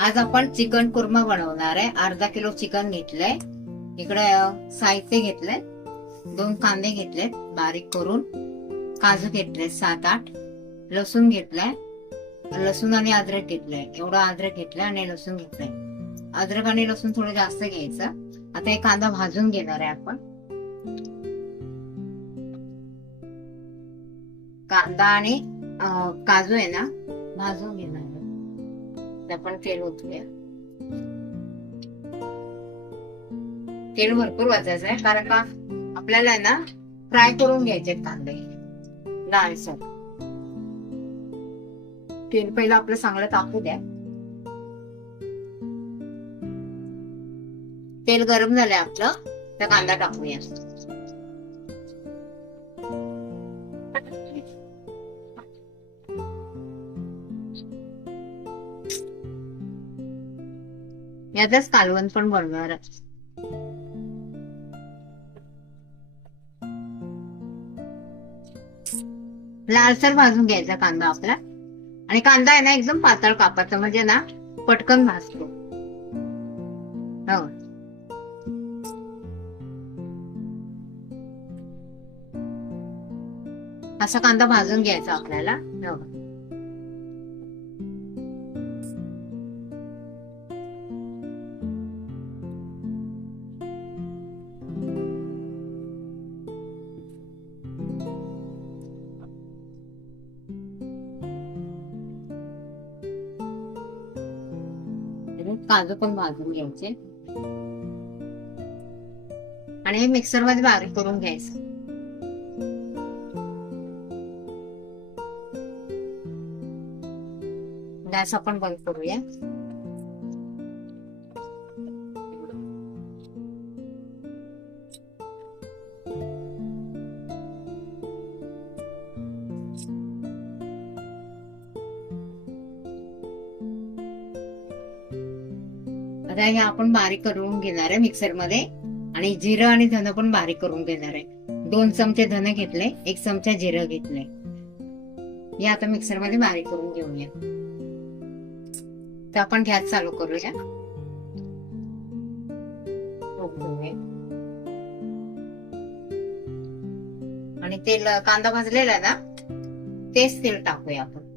आज आपण चिकन कुर्मा बनवणार आहे। अर्धा किलो चिकन घेतलंय। इकडे साहित्य घेतलंय, 2 कांदे घेतलेत बारीक करून, काजू घेतले 7-8, लसूण घेतलाय, लसूण आणि अद्रक घेतलंय, एवढा अद्रक घेतलाय आणि लसूण घेतलंय। अद्रक आणि लसूण थोडं जास्त घ्यायचं। आता एक कांदा भाजून घेणार आहे आपण। कांदा आणि काजू आहे ना भाजून घेणार आहे। आपण तेल ओतूया। तेल भरपूर वाचायचं आहे, कारण का आपल्याला ना फ्राय करून घ्यायचे कांदे लालसर। तेल पहिलं आपलं चांगलं तापू द्या। तेल गरम झालंय आपलं, तर कांदा टाकूया। यातच कालवण पण बनवणार आहे। लालसर भाजून घ्यायचा कांदा आपला, आणि कांदा आहे ना एकदम पातळ कापायचा, म्हणजे ना पटकन भाजतो। हो, असा कांदा भाजून घ्यायचा आपल्याला। हो, काजू पण भाजून घ्यायचे आणि मिक्सर मध्ये बारीक करून घ्यायचं। गॅस आपण बंद करूया। आता हे आपण बारीक करून घेणार आहे मिक्सर मध्ये, आणि जिरं आणि धन पण बारीक करून घेणार आहे। 2 चमचे धन घेतले, 1 चमचा जिरं घेतले। हे आता मिक्सर मध्ये बारीक करून घेऊया। तर आपण गॅस चालू करूया। आणि तेल कांदा भाजलेला ना तेच तेल टाकूया आपण।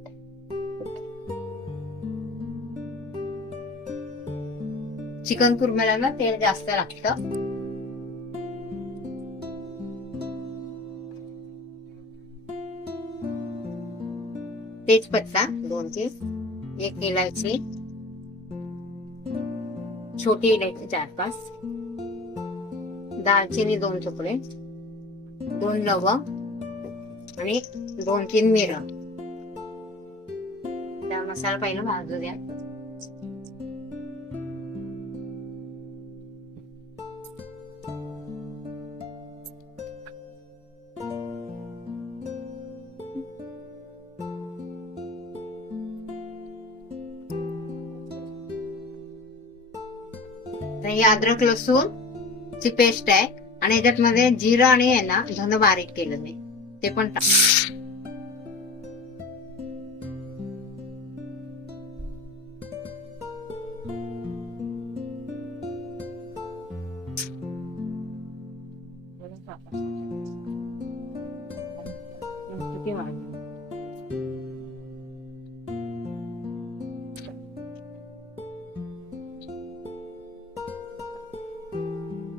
चिकन कुर्म्याला ना तेल जास्त लागतं। तेजपत्ता 2-3, 1 इलायची, छोटी इलायची 4-5, दालचिनी 2 तुकडे, 2 लवंग आणि 2-3 मिरं। त्या मसाला पहिला भाजू द्या। ही अद्रक लसूण ची पेस्ट आहे, आणि याच्यात मध्ये जिरं आणि आहे ना धन बारीक केलं मी, ते पण टाक।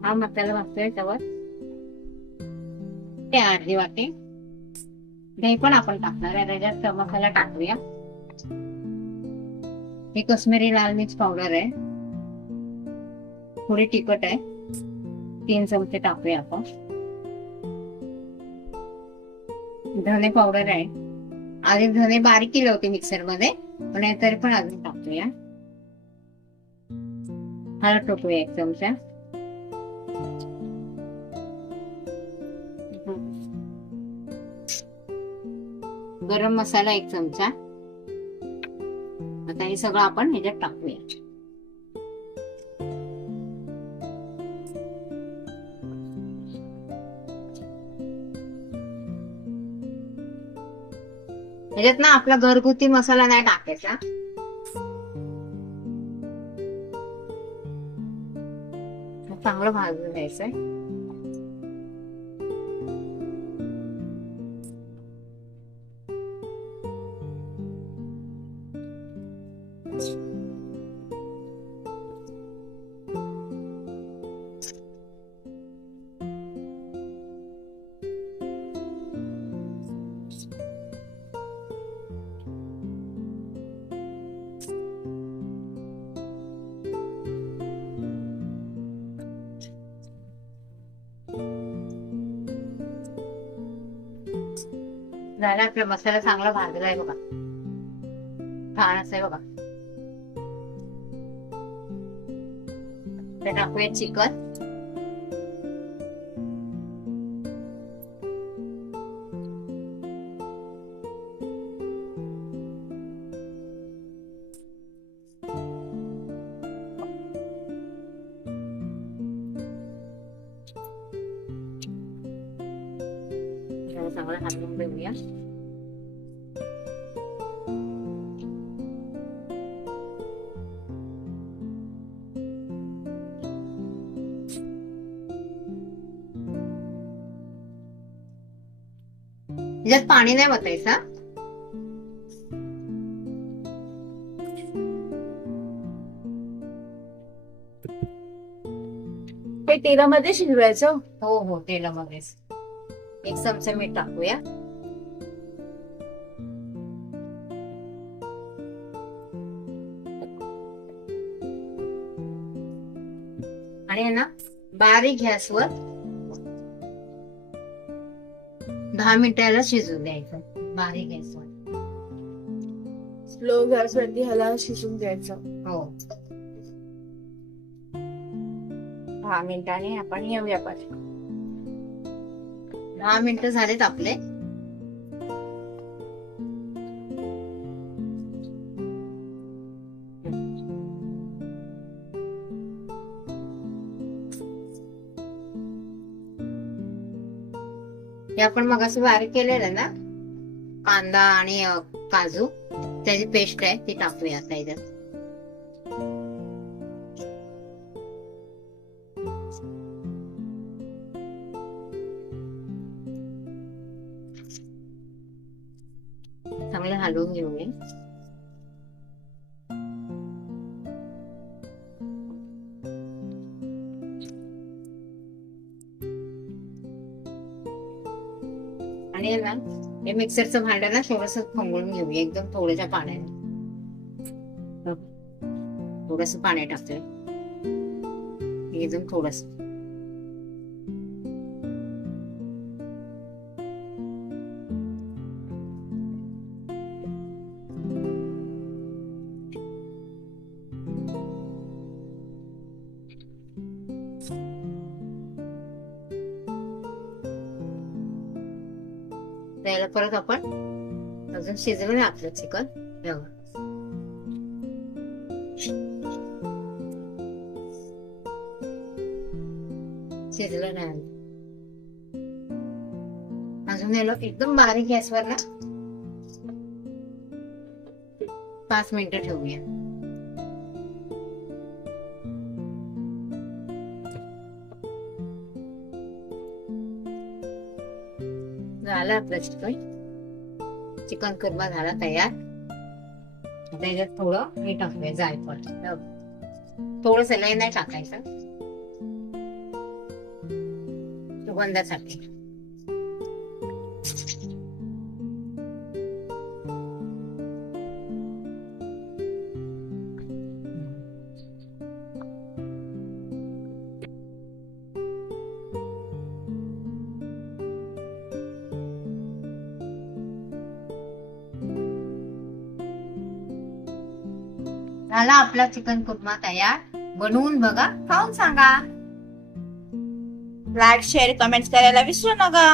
हा मसाला भाजतोय त्यावर ते अर्धी वाटी दही पण आपण टाकणार आहे। त्याच्यात मसाला टाकूया। ही काश्मीरी लाल मिर्च पावडर आहे, थोडी तिखट आहे, 3 चमचे टाकूया आपण। धने पावडर आहे, आधी धने बारीक केले होते मिक्सर मध्ये, पण तरी पण अजून टाकूया। हळद टाकूया 1 चमचा, गरम मसाला 1 चमचा। आता हे सगळं आपण ह्याच्यात टाकूया। ह्याच्यात ना आपला घरगुती मसाला नाही टाकायचा, चांगलं भाजून घ्यायचंय. झाला आपला मसाला चांगला भाजला आहे बघा. छान असं आहे बघा. तर टाकूया चिकन. चांगला हलवून घेऊया. याच्यात पाणी नाही ओतायचं. ते तेलामध्ये शिजवायचं. हो हो, तेलामध्येच. 1 चमचा मीठ टाकूया. आणि ना बारीक गॅसवर 10 मिनिटाला शिजून द्यायचं. बारीक गॅसवर. स्लो गॅस वरती ह्याला शिजून द्यायचं. हो. 10 मिनिटांनी आपण येऊया परत. 10 मिनिटं झालेत आपले. हे आपण मगाशी बारीक केलेलं ना कांदा आणि काजू, त्याची पेस्ट आहे ती टाकूया आता याच्यात. चांगलं हलवून घेऊया. आणि ना हे मिक्सरचं भांडं ना थोडस खंगळून घेऊया एकदम थोड्याशा पाण्याने. थोडस पाणी टाकतोय एकदम थोडस. त्याला परत आपण अजून शिजवून आपलं चिकन शिजलं नाही अजून. याला एकदम बारीक गॅसवर ना 5 मिनिटं ठेवूया. झालं आपलं चिकन कुर्मा झाला तयार. त्याच्यात थोडं हे टाकूया जायफळ. थोडस लय नाही टाकायचं, सुगंधासाठी. झाला आपला चिकन कुर्मा तयार. बनवून बघा, खाऊन सांगा. लाईक शेअर कमेंट करायला विसरू नका.